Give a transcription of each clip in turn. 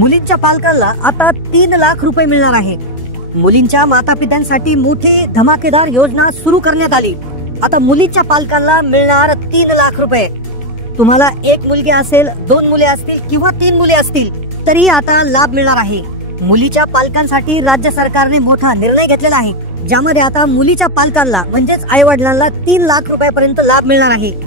मुलींच्या पालकांना आता 3 लाख रुपये मिळणार आहे। मुलींच्या मातापित्यांसाठी मोठी धमाकेदार योजना सुरू करण्यात आली। आता मुलींच्या पालकांना मिळणार 3 लाख रुपये। तुम्हाला एक मुलगी असेल, 2 मुले असतील किंवा 3 मुले असतील तरी आता लाभ मिळणार आहे। मुलीच्या पालकांसाठी राज्य सरकारने मोठा निर्णय घेतलेला आहे, ज्यामध्ये आता मुलीच्या पालकांना म्हणजेच आई वडिलांना 3 लाख रुपयापर्यंत लाभ मिळणार आहे।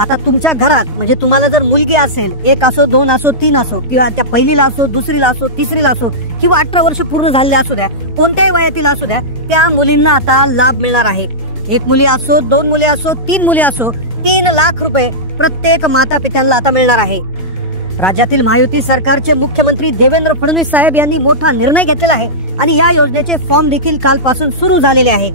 आता तुमच्या घरात म्हणजे तुम्हाला जर मुलगी असेल, 1 असो, 2 असो, 3 असो किंवा त्या पहिलीला असो, दुसरीला असो, तिसरीला असो किंवा 18 वर्ष पूर्ण झालेले असू द्या, कोणत्याही वयातील असू द्या, त्या मुलींना आता लाभ मिळणार आहे। 1 मुली असो, 2 मुले असो, 3 मुले असो, 3 लाख रुपये प्रत्येक माता पित्यांना आता मिळणार आहे। राज्यातील महायुती सरकारचे मुख्यमंत्री देवेंद्र फडणवीस साहेब यांनी मोठा निर्णय घेतलेला आहे आणि या योजनेचे फॉर्म देखील कालपासून सुरू झालेले आहे।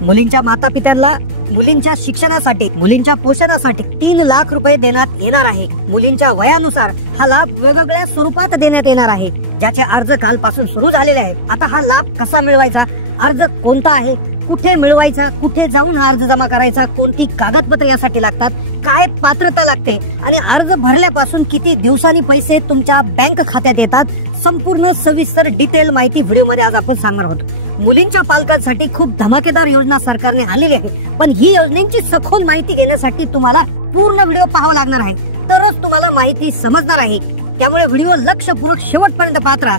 मुलींच्या माता पित्यांना मुलींच्या शिक्षणासाठी, मुलींच्या पोषणासाठी 3 लाख रुपये देण्यात येणार आहे। मुलींच्या वयानुसार हा लाभ वेगवेगळ्या स्वरूपात देण्यात येणार आहे, ज्याचे अर्ज कालपासून सुरू झालेले आहेत। आता हा लाभ कसा मिळवायचा, अर्ज कोणता आहे, कुठे मिळवायचा, कुठे जाऊन हा अर्ज जमा करायचा, कोणती कागदपत्रे यासाठी लागतात, काय पात्रता लागते आणि अर्ज भरल्यापासून किती दिवसांनी पैसे तुमच्या बँक खात्यात येतात, संपूर्ण सविस्तर डिटेल माहिती व्हिडिओ मध्ये आज आपण सांगणार आहोत। मुलींच्या पालकांसाठी खूप धमाकेदार योजना सरकारने आणलेली आहे, पण ही योजनेची सखोल माहिती घेण्यासाठी तुम्हाला पूर्ण व्हिडिओ पाहावा लागणार आहे, तरच तुम्हाला माहिती समजणार आहे। त्यामुळे व्हिडिओ लक्षपूर्वक शेवटपर्यंत पाहत राहा।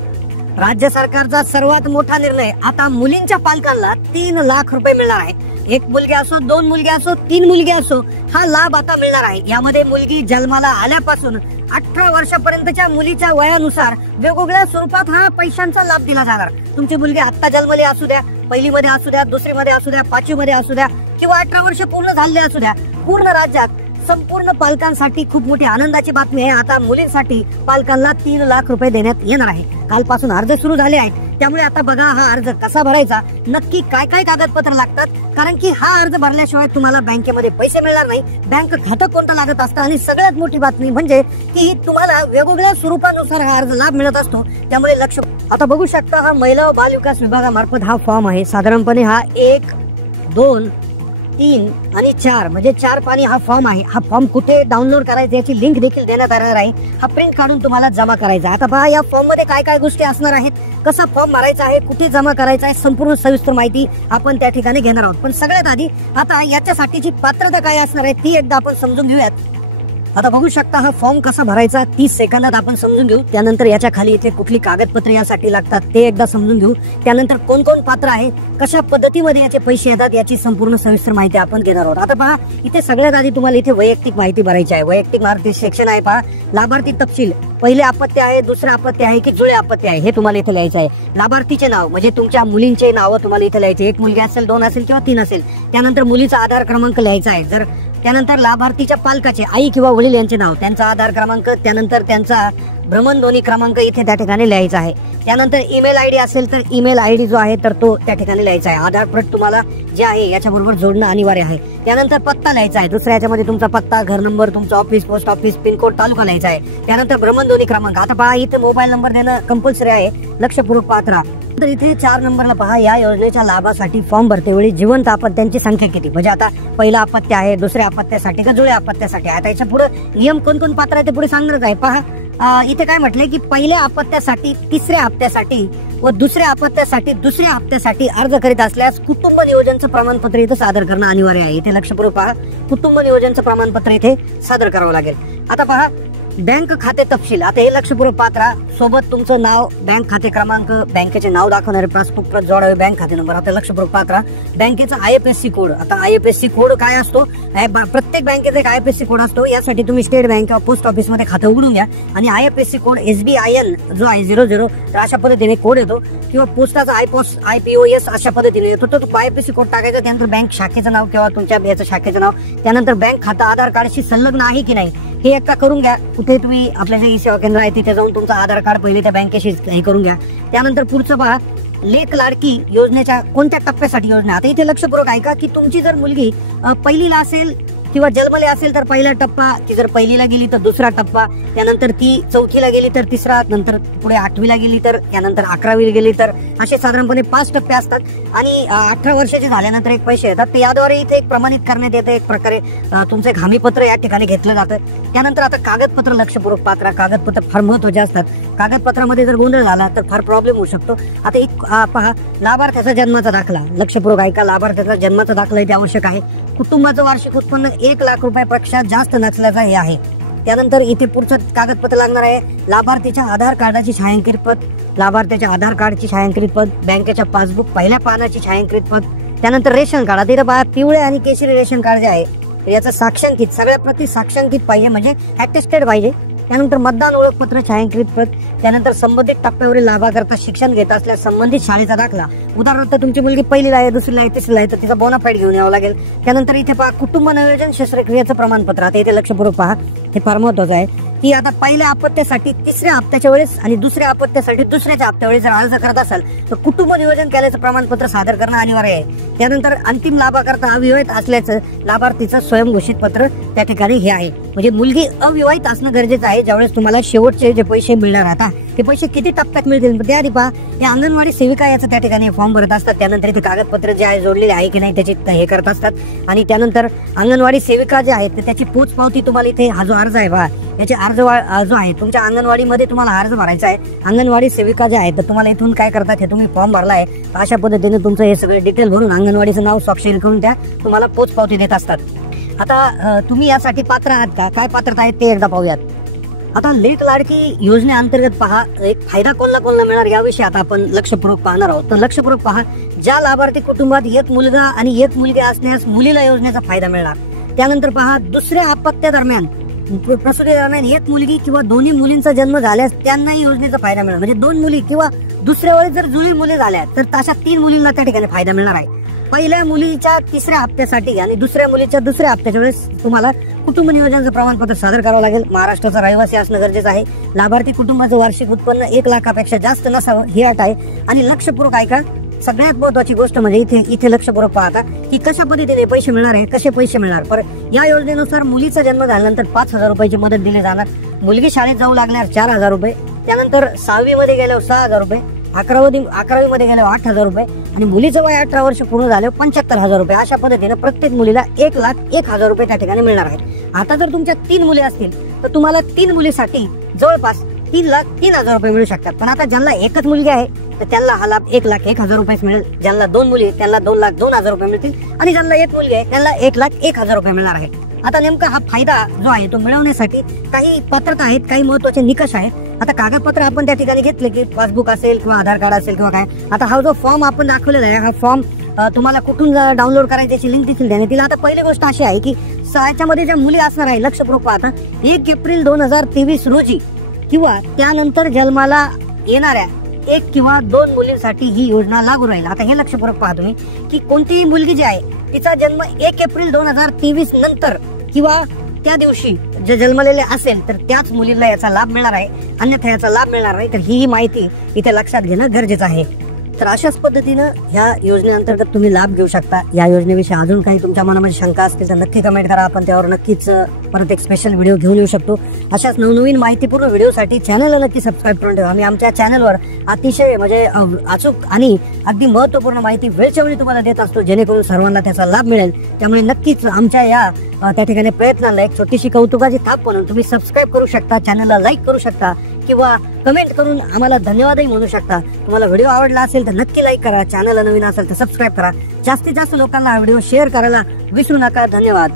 राज्य सरकारचा सर्वात मोठा निर्णय, आता मुलींच्या पालकांना 3 लाख रुपये मिळणार आहे। 1 मुलगी असो, 2 मुलगी असो, 3 मुलगी असो, हा लाभ आता मिळणार आहे। यामध्ये मुलगी जन्माला आल्यापासून 18 वर्षापर्यंतच्या मुलीच्या वयानुसार वेगवेगळ्या स्वरूपात हा पैशांचा लाभ दिला जाणार। तुमची मुलगी आता जन्मली असू द्या, पहिलीमध्ये असू द्या, दुसरीमध्ये असू द्या, 5वीमध्ये असू द्या किंवा 18 वर्ष पूर्ण झाले असू द्या, पूर्ण राज्यात संपूर्ण पालकांसाठी खूप मोठी आनंदाची बातमी आहे। आता मुलींसाठी पालकांना 3 लाख रुपये देण्यात येणार आहे। कालपासून अर्ज सुरू झाले आहेत, त्यामुळे आता बघा हा अर्ज कसा भरायचा, नक्की काय काय कागदपत्र लागतात, कारण की हा अर्ज भरल्याशिवाय तुम्हाला बँकेमध्ये पैसे मिळणार नाही, बँक खातं कोणतं लागत असतं आणि सगळ्यात मोठी बातमी म्हणजे की तुम्हाला वेगवेगळ्या स्वरूपानुसार हा अर्ज लाभ मिळत असतो, त्यामुळे लक्ष। आता बघू शकता हा महिला व बाल विकास विभागामार्फत हा फॉर्म आहे। साधारणपणे हा 1, 2, 3 आणि 4 म्हणजे 4 पानी हा फॉर्म आहे। हा फॉर्म कुठे डाउनलोड करायचा याची लिंक देखील देण्यात येणार आहे। हा प्रिंट काढून तुम्हाला जमा करायचा। आता पहा या फॉर्म मध्ये काय काय गोष्टी असणार आहेत, कसा फॉर्म भरायचा आहे, कुठे जमा करायचा आहे, संपूर्ण सविस्तर माहिती आपण त्या ठिकाणी घेणार आहोत। पण सगळ्यात आधी आता याच्यासाठीची पात्रता काय असणार आहे ती एकदा आपण समजून घेऊयात। आता बघू शकता हा फॉर्म कसा भरायचा 30 सेकंदात आपण समजून घेऊ। त्यानंतर याच्या खाली इथे कुठली कागदपत्रे यासाठी लागतात ते एकदा समजून घेऊ। त्यानंतर कोण कोण पात्र आहे, कशा पद्धतीमध्ये याचे पैसे येतात याची संपूर्ण सविस्तर माहिती आपण घेणार आहोत। आता पहा इथे सगळ्यात आधी तुम्हाला इथे वैयक्तिक माहिती भरायची आहे। वैयक्तिक माहिती सेक्शन आहे पहा, लाभार्थी तपशील, पहिले आपत्ती आहे, दुसरे आपत्ती आहे की जुळे आपत्ती आहे हे तुम्हाला इथे लिहायचं आहे। लाभार्थीचे नाव म्हणजे तुमच्या मुलींचे नाव तुम्हाला इथे लिहायचे, 1 मुलगी असेल, 2 असेल किंवा 3 असेल। त्यानंतर मुलीचा आधार क्रमांक लिहायचा आहे। जर त्यानंतर लाभार्थीच्या पालकाचे आई किंवा वडील यांचे नाव, त्यांचा आधार क्रमांक, त्यानंतर त्यांचा भ्रमणध्वनी क्रमांक इथे त्या ठिकाणी लिहायचा आहे। त्यानंतर ईमेल आयडी असेल तर ईमेल आयडी जो आहे तर तो त्या ठिकाणी लिहायचा आहे। आधार प्रत तुम्हाला जे आहे याच्याबरोबर जोडणं अनिवार्य आहे। त्यानंतर पत्ता लिहायचा आहे, दुसऱ्या याच्यामध्ये तुमचा पत्ता, घर नंबर, तुमचं ऑफिस, पोस्ट ऑफिस, पिनकोड, तालुका लिहायचा आहे। त्यानंतर भ्रमणध्वनी क्रमांक, आता पहा इथे मोबाईल नंबर देणं कंपल्सरी आहे, लक्षपूर्वक पाहत राहा। तर इथे 4 नंबरला पहा या योजनेच्या लाभासाठी फॉर्म भरतेवेळी जिवंत आपत्त्यांची संख्या किती, म्हणजे आता पहिला आपत्ती आहे, दुसऱ्या आपत्त्यासाठी का जुळ्या आपत्त्यासाठी। आता याच्या पुढे नियम कोण कोण पात्र आहे ते पुढे सांगणारच आहे। पहा इथे काय म्हटलंय की पहिल्या आपत्त्यासाठी, तिसऱ्या हप्त्यासाठी व दुसऱ्या आपत्त्यासाठी, दुसऱ्या हप्त्यासाठी अर्ज करीत असल्यास कुटुंब नियोजनचं प्रमाणपत्र इथे सादर करणं अनिवार्य आहे। इथे लक्षपूर्वक पहा, कुटुंब नियोजनचं प्रमाणपत्र इथे सादर करावं लागेल। आता पहा बँक खाते तपशील, आता हे लक्षपूर्वक पात्र, सोबत तुमचं नाव, बँक खाते क्रमांक, बँकेचे नाव दाखवणारे पासबुक प्रत जोडावे, बँक खाते नंबर। आता लक्षपूर्वक पात्र बँकेचा IFSC कोड। आता IFSC कोड काय असतो, प्रत्येक बँकेचा एक IFSC कोड असतो। यासाठी तुम्ही स्टेट बँक किंवा पोस्ट ऑफिस मध्ये खातं उघडून घ्या आणि IFSC कोड SBIN जो आहे 00 तर अशा पद्धतीने कोड येतो, किंवा पोस्टाचा IPOS अशा पद्धतीने येतो। तो IFSC कोड टाकायचा, त्यानंतर बँक शाखेचं नाव किंवा तुमच्या याचं शाखेचं नाव, त्यानंतर बँक खातं आधार कार्डशी संलग्न आहे की नाही हे एकदा करून घ्या। कुठे तुम्ही आपल्या जे सेवा केंद्र आहे तिथे जाऊन तुमचं आधार कार्ड पहिले त्या बँकेशी हे करून घ्या। त्यानंतर पुढचं पहा लेक लाडकी योजनेच्या कोणत्या टप्प्यासाठी योजना। आता इथे लक्षपूर्वक ऐका की तुमची जर मुलगी पहिलीला असेल, किंवा जन्मले असेल तर पहिला टप्पा, ती जर पहिलीला गेली तर दुसरा टप्पा, त्यानंतर ती चौथीला गेली तर तिसरा, नंतर पुढे 8वीला गेली तर, त्यानंतर 11वीला गेली तर, असे साधारणपणे 5 टप्पे असतात. आणि 18 वर्षाचे झाल्यानंतर एक पैसे येतात. ते याद्वारे इथे एक प्रमाणित करण्यात येते. एक प्रकारे तुमचे हमीपत्र या ठिकाणी घेतलं जातं. त्यानंतर आता कागदपत्र, लक्षपूर्वक पात्र कागदपत्र फार महत्वाचे असतात. कागदपत्रामध्ये जर गोंधळ झाला तर फार प्रॉब्लेम होऊ शकतो. आता एक पहा, लाभार्थ्याचा जन्माचा दाखला, लक्षपूर्वक ऐका, लाभार्थ्याचा जन्माचा दाखला इथे आवश्यक आहे. कुटुंबाचं वार्षिक उत्पन्न 1 लाख रुपयापेक्षा जास्त नसल्याचा हे आहे. त्यानंतर इथे पुढचं कागदपत्र लागणार आहे, लाभार्थीच्या आधार कार्डाची छायांकित प्रत, लाभार्थ्याच्या आधार कार्डची छायांकित प्रत, बँकेच्या पासबुक पहिल्या पानाची छायांकित प्रत, त्यानंतर रेशन कार्ड. आता इथं पहा, पिवळे आणि केशरी रेशन कार्ड जे आहे याचं साक्षांकित, सगळ्या प्रति साक्षांकित पाहिजे, म्हणजे अटेस्टेड पाहिजे. त्यानंतर मतदान ओळखपत्र छायांकित प्रत, त्यानंतर संबंधित टप्प्यावरील लाभाकरता शिक्षण घेत असल्यास संबंधित शाळेचा दाखला. उदाहरणार्थ तुमची मुलगी पहिलीला आहे, दुसरीला आहे, तिसरीला आहे तर तिचा बोनाफाईड घेऊन यावं लागेल. त्यानंतर इथे पहा, कुटुंब नियोजन शस्त्रक्रियेचं प्रमाणपत्र. आता इथे लक्षपूर्वक पहा, हे फार महत्वाचं आहे की आता पहिल्या आपत्त्यासाठी तिसऱ्या हप्त्याच्या वेळेस आणि दुसऱ्या आपत्त्यासाठी दुसऱ्याच्या हप्त्यावेळेस जर अर्ज करत असाल तर कुटुंब नियोजन केल्याचं प्रमाणपत्र सादर करणं अनिवार्य आहे. त्यानंतर अंतिम लाभाकरता अविवाहित असल्याचं लाभार्थीचं स्वयंघोषित पत्र त्या ठिकाणी हे आहे. म्हणजे मुलगी अविवाहित असणं गरजेचं आहे. ज्यावेळेस तुम्हाला शेवटचे जे पैसे मिळणार आता ते पैसे किती टप्प्यात मिळतील त्याआधी पहा, या अंगणवाडी सेविका याचं त्या ठिकाणी फॉर्म भरत असतात. त्यानंतर इथे कागदपत्र जे आहे जोडलेले आहे की नाही त्याची हे करत असतात. आणि त्यानंतर अंगणवाडी सेविका जे आहेत त्याची पोचपावती तुम्हाला इथे हा जो अर्ज आहे पहा, याचे अर्ज जो आहे तुमच्या अंगणवाडीमध्ये तुम्हाला अर्ज भरायचा आहे. अंगणवाडी सेविका जे आहे तर तुम्हाला इथून काय करतात, हे तुम्ही फॉर्म भरला आहे अशा पद्धतीने तुमचं हे सगळे डिटेल भरून अंगणवाडीचं नाव स्वाक्षरी करून त्या तुम्हाला पोचपावती देत असतात. आता तुम्ही यासाठी पात्र आहात का, काय पात्रता आहेत ते एकदा पाहूयात. आता लेक लाडकी योजनेअंतर्गत पहा, एक फायदा कोणाला मिळणार याविषयी आता आपण लक्षपूर्वक पाहणार आहोत. तर लक्षपूर्वक पहा, ज्या लाभार्थी कुटुंबात एक मुलगा आणि एक मुलगी असण्यास मुलीला योजनेचा फायदा मिळणार. त्यानंतर पहा, दुसऱ्या अपत्या दरम्यान, प्रसूती दरम्यान एक मुलगी किंवा दोन्ही मुलींचा जन्म झाल्यास त्यांनाही योजनेचा फायदा मिळणार. म्हणजे 2 मुली किंवा दुसऱ्या वेळेस जर जुळी मुली झाल्या तर तशा 3 मुलींना त्या ठिकाणी फायदा मिळणार आहे. पहिल्या मुलीच्या तिसऱ्या हप्त्यासाठी आणि दुसऱ्या मुलीच्या दुसऱ्या हप्त्याच्या वेळेस तुम्हाला कुटुंब नियोजनाचं प्रमाणपत्र सादर करावं लागेल. महाराष्ट्राचा रहिवासी असणं गरजेचं आहे. लाभार्थी कुटुंबाचं वार्षिक उत्पन्न 1 लाखापेक्षा जास्त नसावं ही अट आहे. आणि लक्षपूर्वक ऐका, सगळ्यात महत्वाची गोष्ट म्हणजे इथे लक्षपूर्वक पाहता की कशा पद्धतीने पैसे मिळणार आहे, कसे पैसे मिळणार. पर या योजनेनुसार मुलीचा जन्म झाल्यानंतर 5,000 रुपयाची मदत दिली जाणार. मुलगी शाळेत जाऊ लागल्यावर 4,000 रुपये, त्यानंतर 6वी मध्ये गेल्यावर 6,000 रुपये, 11वी मध्ये गेल्यावर 8,000 रुपये आणि मुलीचं वय 18 वर्ष पूर्ण झाल्यावर 75,000 रुपये. अशा पद्धतीने प्रत्येक मुलीला 1,01,000 रुपये त्या ठिकाणी मिळणार आहेत. आता जर तुमच्या 3 मुली असतील तर तुम्हाला 3 मुलीसाठी जवळपास 3,03,000 रुपये मिळू शकतात. पण आता ज्यांना एकच मुलगी आहे तर त्यांना हा लाभ 1,01,000 रुपये मिळेल. ज्यांना 2 मुली त्यांना 2,02,000 रुपये मिळतील आणि ज्यांना 1 मुलगी आहे त्यांना 1,01,000 रुपये मिळणार आहे. आता नेमका हा फायदा जो आहे तो मिळवण्यासाठी काही पात्रता आहेत, काही महत्वाचे निकष आहेत. आता कागदपत्र आपण त्या ठिकाणी घेतले की पासबुक असेल किंवा आधार कार्ड असेल किंवा काय. आता हा जो फॉर्म आपण दाखवलेला आहे हा फॉर्म तुम्हाला कुठून डाउनलोड करायची याची लिंक देखील देण्यात येईल. आता पहिली गोष्ट अशी आहे की याच्यामध्ये ज्या मुली असणार आहे लक्षपूर्वक पाहता 1 एप्रिल 2023 रोजी किंवा त्यानंतर जन्माला येणाऱ्या 1 किंवा 2 मुलींसाठी ही योजना लागू राहील. आता हे लक्षपूर्वक पहा तुम्ही की कोणतीही मुलगी जी आहे तिचा जन्म 1 एप्रिल 2023 नंतर किंवा त्या दिवशी जे जन्मलेले असेल तर त्याच मुलीला याचा लाभ मिळणार आहे, अन्यथा याचा लाभ मिळणार नाही. तर ही माहिती इथे लक्षात घेणं गरजेचं आहे. तर अशाच पद्धतीनं ह्या योजनेअंतर्गत तुम्ही लाभ घेऊ शकता. या योजनेविषयी अजून काही तुमच्या मनामध्ये शंका असतील तर नक्की कमेंट करा. आपण त्यावर नक्कीच परत एक स्पेशल व्हिडिओ घेऊन येऊ शकतो. अशाच नवनवीन माहितीपूर्ण व्हिडिओसाठी चॅनलला नक्की सबस्क्राईब करून ठेवा. आम्ही आमच्या चॅनलवर अतिशय म्हणजे अचूक आणि अगदी महत्त्वपूर्ण माहिती वेळच्या वेळी तुम्हाला देत असतो, जेणेकरून सर्वांना त्याचा लाभ मिळेल. त्यामुळे नक्कीच आमच्या या त्या ठिकाणी प्रयत्नांना एक छोटीशी कौतुकाची थाप म्हणून तुम्ही सबस्क्राईब करू शकता, चॅनलला लाईक करू शकता किंवा कमेंट करून आम्हाला धन्यवादही म्हणू शकता. तुम्हाला व्हिडिओ आवडला असेल तर नक्की लाईक करा, चॅनलला नवीन असेल तर सबस्क्राईब करा. जास्तीत जास्त लोकांना हा व्हिडिओ शेअर करायला विसरू नका. धन्यवाद.